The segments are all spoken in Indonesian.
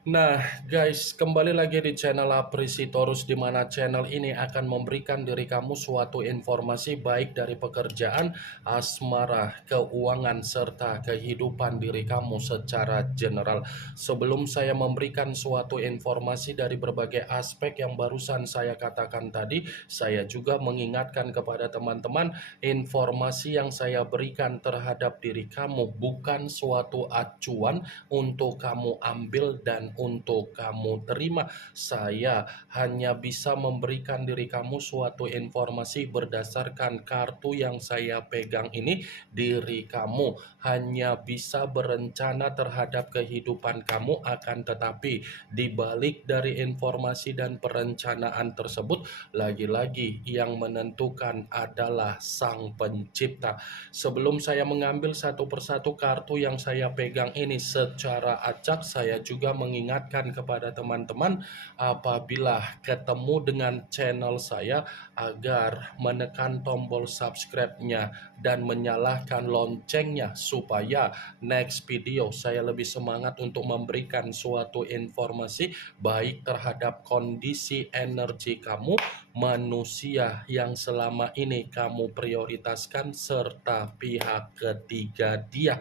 Nah, guys, kembali lagi di channel Aprisitorus di mana channel ini akan memberikan diri kamu suatu informasi baik dari pekerjaan, asmara, keuangan, serta kehidupan diri kamu secara general. Sebelum saya memberikan suatu informasi dari berbagai aspek yang barusan saya katakan tadi, saya juga mengingatkan kepada teman-teman, informasi yang saya berikan terhadap diri kamu bukan suatu acuan untuk kamu ambil dan untuk kamu terima. Saya hanya bisa memberikan diri kamu suatu informasi berdasarkan kartu yang saya pegang ini. Diri kamu hanya bisa berencana terhadap kehidupan kamu, akan tetapi di balik dari informasi dan perencanaan tersebut, lagi-lagi yang menentukan adalah Sang Pencipta. Sebelum saya mengambil satu persatu kartu yang saya pegang ini secara acak, saya juga mengingatkan kepada teman-teman apabila ketemu dengan channel saya agar menekan tombol subscribe-nya dan menyalakan loncengnya supaya next video saya lebih semangat untuk memberikan suatu informasi baik terhadap kondisi energi kamu, manusia yang selama ini kamu prioritaskan, serta pihak ketiga dia.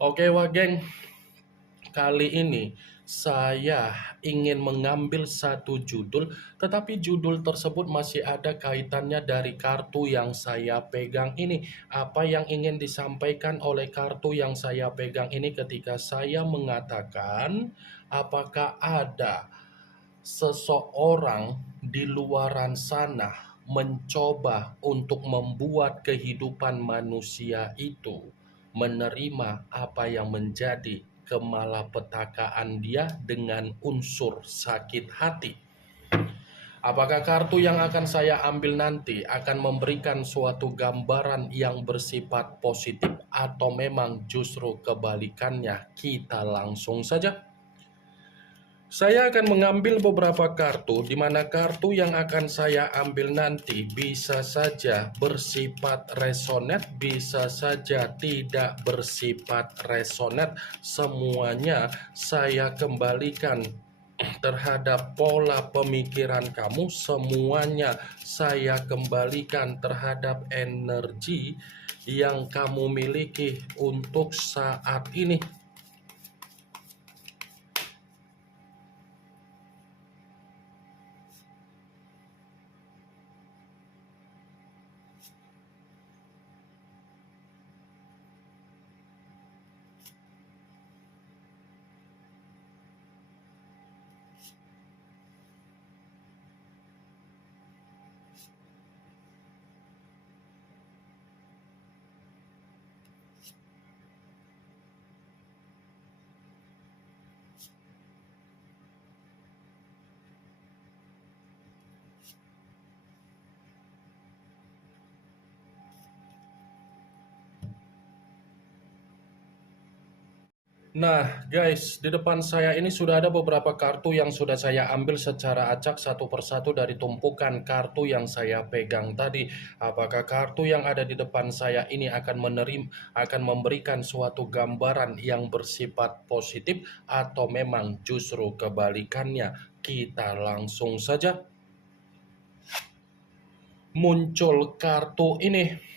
Oke wah geng, kali ini saya ingin mengambil satu judul, tetapi judul tersebut masih ada kaitannya dari kartu yang saya pegang ini. Apa yang ingin disampaikan oleh kartu yang saya pegang ini ketika saya mengatakan, apakah ada seseorang di luaran sana mencoba untuk membuat kehidupan manusia itu menerima apa yang menjadi kemalapetakaan dia dengan unsur sakit hati. Apakah kartu yang akan saya ambil nanti akan memberikan suatu gambaran yang bersifat positif atau memang justru kebalikannya? Kita langsung saja. Saya akan mengambil beberapa kartu, di mana kartu yang akan saya ambil nanti bisa saja bersifat resonet, bisa saja tidak bersifat resonet. Semuanya saya kembalikan terhadap pola pemikiran kamu, semuanya saya kembalikan terhadap energi yang kamu miliki untuk saat ini. Nah, guys, di depan saya ini sudah ada beberapa kartu yang sudah saya ambil secara acak satu persatu dari tumpukan kartu yang saya pegang tadi. Apakah kartu yang ada di depan saya ini akan memberikan suatu gambaran yang bersifat positif atau memang justru kebalikannya? Kita langsung saja. Muncul kartu ini.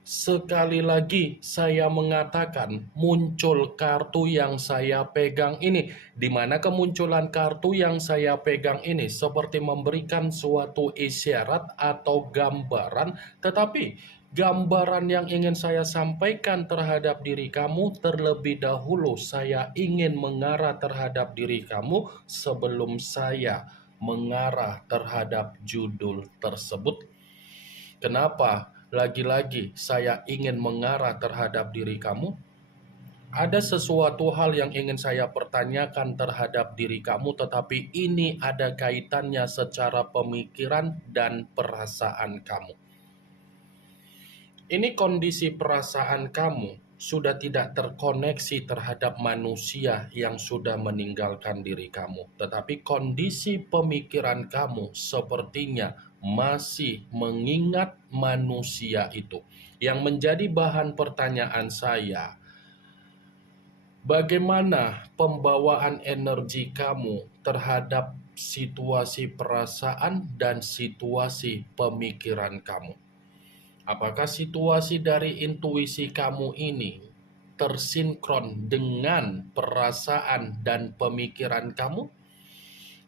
Sekali lagi saya mengatakan muncul kartu yang saya pegang ini, di mana kemunculan kartu yang saya pegang ini seperti memberikan suatu isyarat atau gambaran, tetapi gambaran yang ingin saya sampaikan terhadap diri kamu terlebih dahulu saya ingin mengarah terhadap diri kamu sebelum saya mengarah terhadap judul tersebut. Kenapa? Lagi-lagi saya ingin mengarah terhadap diri kamu. Ada sesuatu hal yang ingin saya pertanyakan terhadap diri kamu, tetapi ini ada kaitannya secara pemikiran dan perasaan kamu. Ini kondisi perasaan kamu sudah tidak terkoneksi terhadap manusia yang sudah meninggalkan diri kamu. Tetapi kondisi pemikiran kamu sepertinya masih mengingat manusia itu. Yang menjadi bahan pertanyaan saya, Bagaimana pembawaan energi kamu terhadap situasi perasaan dan situasi pemikiran kamu? Apakah situasi dari intuisi kamu ini tersinkron dengan perasaan dan pemikiran kamu?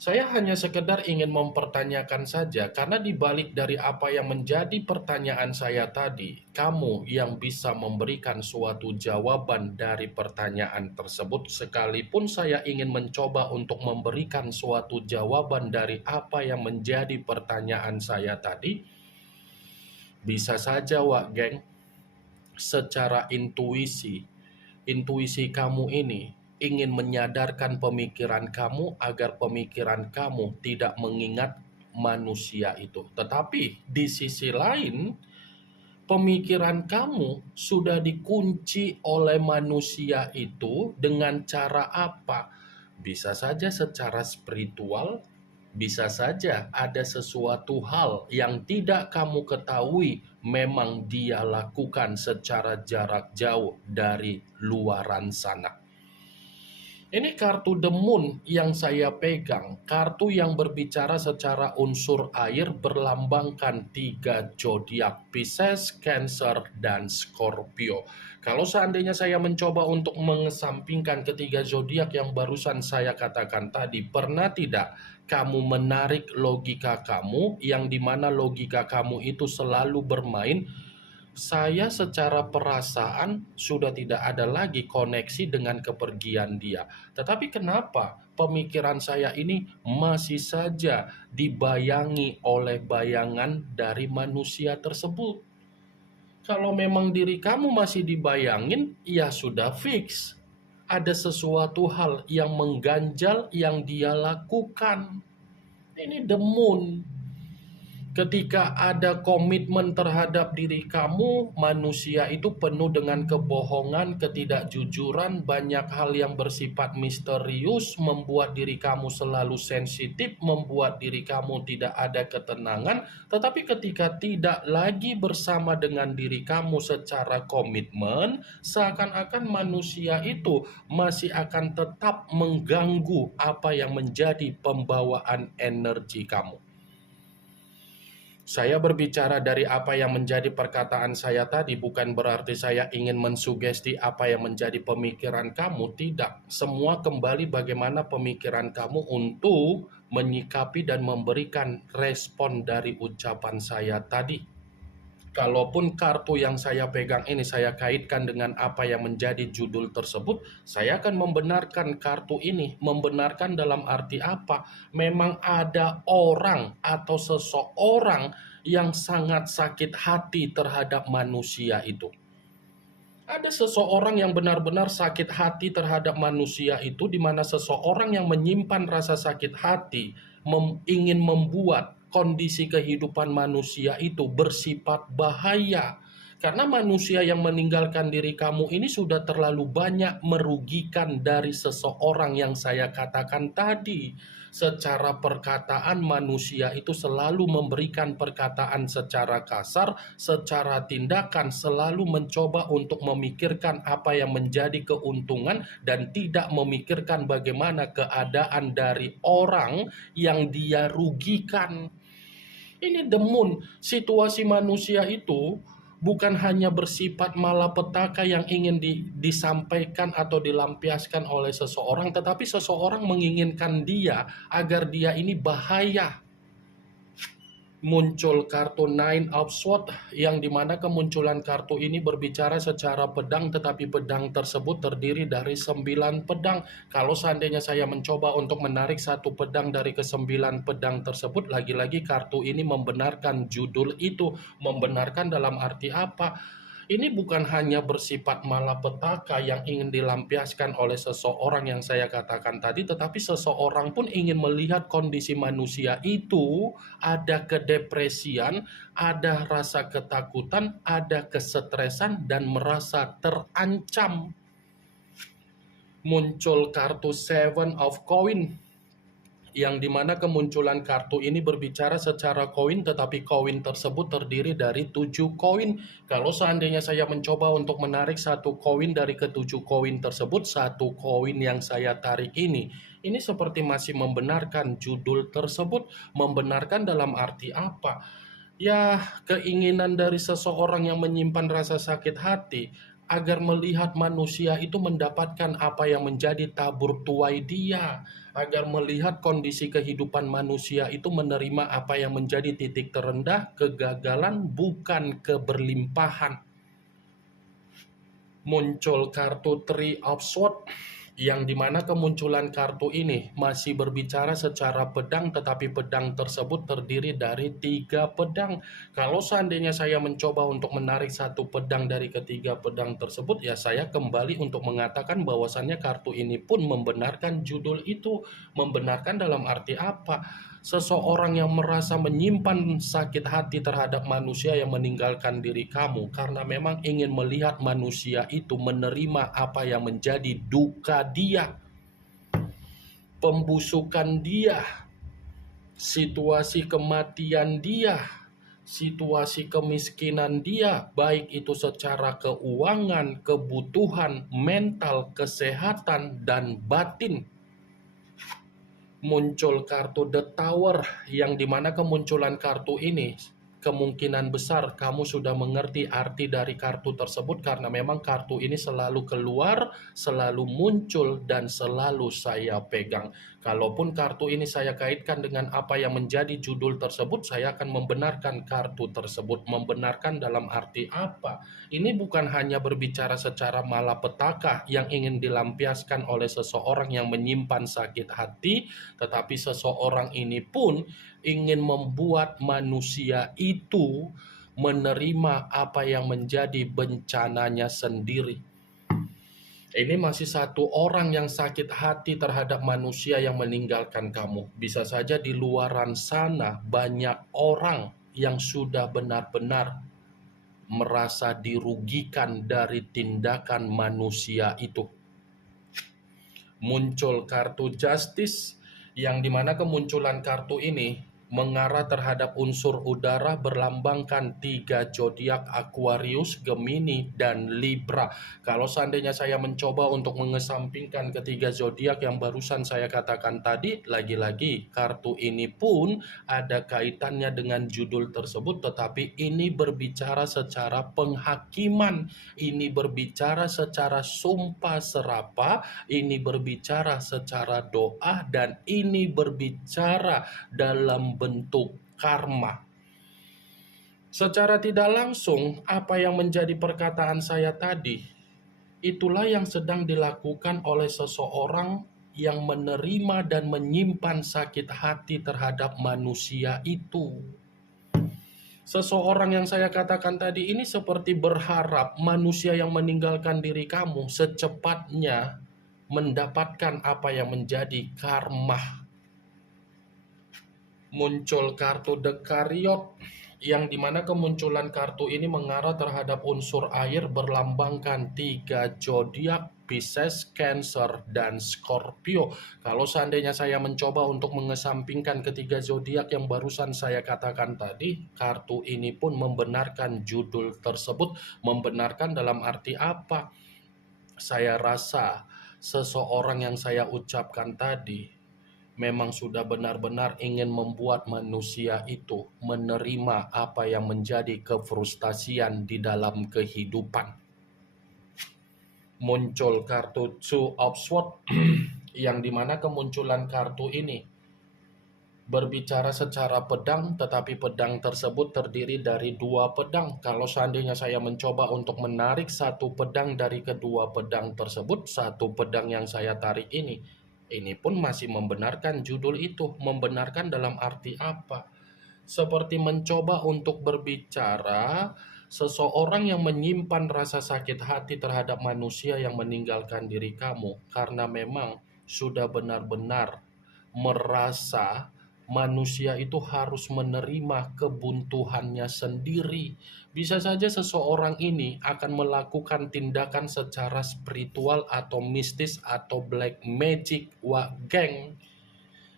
Saya hanya sekedar ingin mempertanyakan saja, karena di balik dari apa yang menjadi pertanyaan saya tadi, kamu yang bisa memberikan suatu jawaban dari pertanyaan tersebut, sekalipun saya ingin mencoba untuk memberikan suatu jawaban dari apa yang menjadi pertanyaan saya tadi, bisa saja, Wak Geng, secara intuisi kamu ini ingin menyadarkan pemikiran kamu agar pemikiran kamu tidak mengingat manusia itu. Tetapi di sisi lain, pemikiran kamu sudah dikunci oleh manusia itu dengan cara apa? Bisa saja secara spiritual, bisa saja ada sesuatu hal yang tidak kamu ketahui memang dia lakukan secara jarak jauh dari luaran sana. Ini kartu The Moon yang saya pegang, kartu yang berbicara secara unsur air, berlambangkan 3 zodiak, Pisces, Cancer, dan Scorpio. Kalau seandainya saya mencoba untuk mengesampingkan ketiga zodiak yang barusan saya katakan tadi, pernah tidak kamu menarik logika kamu, yang dimana logika kamu itu selalu bermain, saya secara perasaan sudah tidak ada lagi koneksi dengan kepergian dia. Tetapi kenapa pemikiran saya ini masih saja dibayangi oleh bayangan dari manusia tersebut? Kalau memang diri kamu masih dibayangin, ya sudah fix. Ada sesuatu hal yang mengganjal yang dia lakukan. Ini the moon. Ketika ada komitmen terhadap diri kamu, manusia itu penuh dengan kebohongan, ketidakjujuran, banyak hal yang bersifat misterius, membuat diri kamu selalu sensitif, membuat diri kamu tidak ada ketenangan. Tetapi ketika tidak lagi bersama dengan diri kamu secara komitmen, seakan-akan manusia itu masih akan tetap mengganggu apa yang menjadi pembawaan energi kamu. Saya berbicara dari apa yang menjadi perkataan saya tadi, bukan berarti saya ingin mensugesti apa yang menjadi pemikiran kamu. Tidak, semua kembali bagaimana pemikiran kamu untuk menyikapi dan memberikan respon dari ucapan saya tadi. Kalaupun kartu yang saya pegang ini saya kaitkan dengan apa yang menjadi judul tersebut, saya akan membenarkan kartu ini. Membenarkan dalam arti apa? Memang ada orang atau seseorang yang sangat sakit hati terhadap manusia itu. Ada seseorang yang benar-benar sakit hati terhadap manusia itu, di mana seseorang yang menyimpan rasa sakit hati ingin membuat kondisi kehidupan manusia itu bersifat bahaya. Karena manusia yang meninggalkan diri kamu ini sudah terlalu banyak merugikan dari seseorang yang saya katakan tadi. Secara perkataan, manusia itu selalu memberikan perkataan secara kasar, secara tindakan selalu mencoba untuk memikirkan apa yang menjadi keuntungan dan tidak memikirkan bagaimana keadaan dari orang yang dia rugikan. Ini the moon. Situasi manusia itu bukan hanya bersifat malapetaka yang ingin disampaikan atau dilampiaskan oleh seseorang, tetapi seseorang menginginkan dia agar dia ini bahaya. Muncul kartu Nine of Swords, yang dimana kemunculan kartu ini berbicara secara pedang, tetapi pedang tersebut terdiri dari 9 pedang. Kalau seandainya saya mencoba untuk menarik satu pedang dari ke-9 pedang tersebut, lagi-lagi kartu ini membenarkan judul itu. Membenarkan dalam arti apa? Ini bukan hanya bersifat malapetaka yang ingin dilampiaskan oleh seseorang yang saya katakan tadi, tetapi seseorang pun ingin melihat kondisi manusia itu ada kedepresian, ada rasa ketakutan, ada kesetresan, dan merasa terancam. Muncul kartu Seven of Coin, yang dimana kemunculan kartu ini berbicara secara koin, tetapi koin tersebut terdiri dari 7 koin. Kalau seandainya saya mencoba untuk menarik satu koin dari ketujuh koin tersebut, satu koin yang saya tarik ini seperti masih membenarkan judul tersebut. Membenarkan dalam arti apa? Ya, keinginan dari seseorang yang menyimpan rasa sakit hati agar melihat manusia itu mendapatkan apa yang menjadi tabur tuai dia, agar melihat kondisi kehidupan manusia itu menerima apa yang menjadi titik terendah, kegagalan, bukan keberlimpahan. Muncul kartu Three of Swords, yang dimana kemunculan kartu ini masih berbicara secara pedang, tetapi pedang tersebut terdiri dari 3 pedang. Kalau seandainya saya mencoba untuk menarik satu pedang dari ketiga pedang tersebut, ya saya kembali untuk mengatakan bahwasannya kartu ini pun membenarkan judul itu. Membenarkan dalam arti apa? Seseorang yang merasa menyimpan sakit hati terhadap manusia yang meninggalkan diri kamu karena memang ingin melihat manusia itu menerima apa yang menjadi duka dia, pembusukan dia, situasi kematian dia, situasi kemiskinan dia, baik itu secara keuangan, kebutuhan, mental, kesehatan, dan batin. Muncul kartu The Tower, yang dimana kemunculan kartu ini kemungkinan besar kamu sudah mengerti arti dari kartu tersebut, karena memang kartu ini selalu keluar, selalu muncul, dan selalu saya pegang. Kalaupun kartu ini saya kaitkan dengan apa yang menjadi judul tersebut, saya akan membenarkan kartu tersebut. Membenarkan dalam arti apa? Ini bukan hanya berbicara secara malapetaka yang ingin dilampiaskan oleh seseorang yang menyimpan sakit hati, tetapi seseorang ini pun ingin membuat manusia itu menerima apa yang menjadi bencananya sendiri. Ini masih satu orang yang sakit hati terhadap manusia yang meninggalkan kamu. Bisa saja di luaran sana banyak orang yang sudah benar-benar merasa dirugikan dari tindakan manusia itu. Muncul kartu Justice, yang dimana kemunculan kartu ini mengarah terhadap unsur udara, berlambangkan 3 zodiak Aquarius, Gemini, dan Libra. Kalau seandainya saya mencoba untuk mengesampingkan ketiga zodiak yang barusan saya katakan tadi, lagi-lagi kartu ini pun ada kaitannya dengan judul tersebut, tetapi ini berbicara secara penghakiman, ini berbicara secara sumpah serapah, ini berbicara secara doa, dan ini berbicara dalam bentuk karma. Secara tidak langsung, apa yang menjadi perkataan saya tadi, itulah yang sedang dilakukan oleh seseorang yang menerima dan menyimpan sakit hati terhadap manusia itu. Seseorang yang saya katakan tadi ini seperti berharap manusia yang meninggalkan diri kamu secepatnya mendapatkan apa yang menjadi karma. Muncul kartu The Chariot, yang dimana kemunculan kartu ini mengarah terhadap unsur air, berlambangkan 3 zodiak Pisces, Cancer, dan Scorpio. Kalau seandainya saya mencoba untuk mengesampingkan ketiga zodiak yang barusan saya katakan tadi, kartu ini pun membenarkan judul tersebut. Membenarkan dalam arti apa? Saya rasa seseorang yang saya ucapkan tadi memang sudah benar-benar ingin membuat manusia itu menerima apa yang menjadi kefrustasian di dalam kehidupan. Muncul kartu Two of Swords, yang dimana kemunculan kartu ini berbicara secara pedang, tetapi pedang tersebut terdiri dari 2 pedang. Kalau seandainya saya mencoba untuk menarik satu pedang dari kedua pedang tersebut, satu pedang yang saya tarik ini pun masih membenarkan judul itu. Membenarkan dalam arti apa? Seperti mencoba untuk berbicara seseorang yang menyimpan rasa sakit hati terhadap manusia yang meninggalkan diri kamu karena memang sudah benar-benar merasa manusia itu harus menerima kebuntuannya sendiri. Bisa saja seseorang ini akan melakukan tindakan secara spiritual atau mistis atau black magic, geng,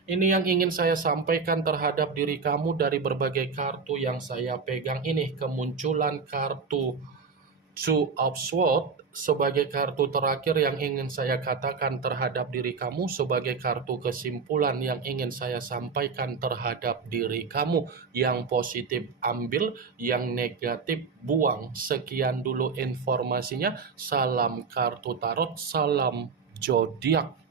Ini yang ingin saya sampaikan terhadap diri kamu dari berbagai kartu yang saya pegang ini. Kemunculan kartu Two of Swords sebagai kartu terakhir yang ingin saya katakan terhadap diri kamu, sebagai kartu kesimpulan yang ingin saya sampaikan terhadap diri kamu. Yang positif ambil, yang negatif buang. Sekian dulu informasinya. Salam kartu tarot, salam zodiak.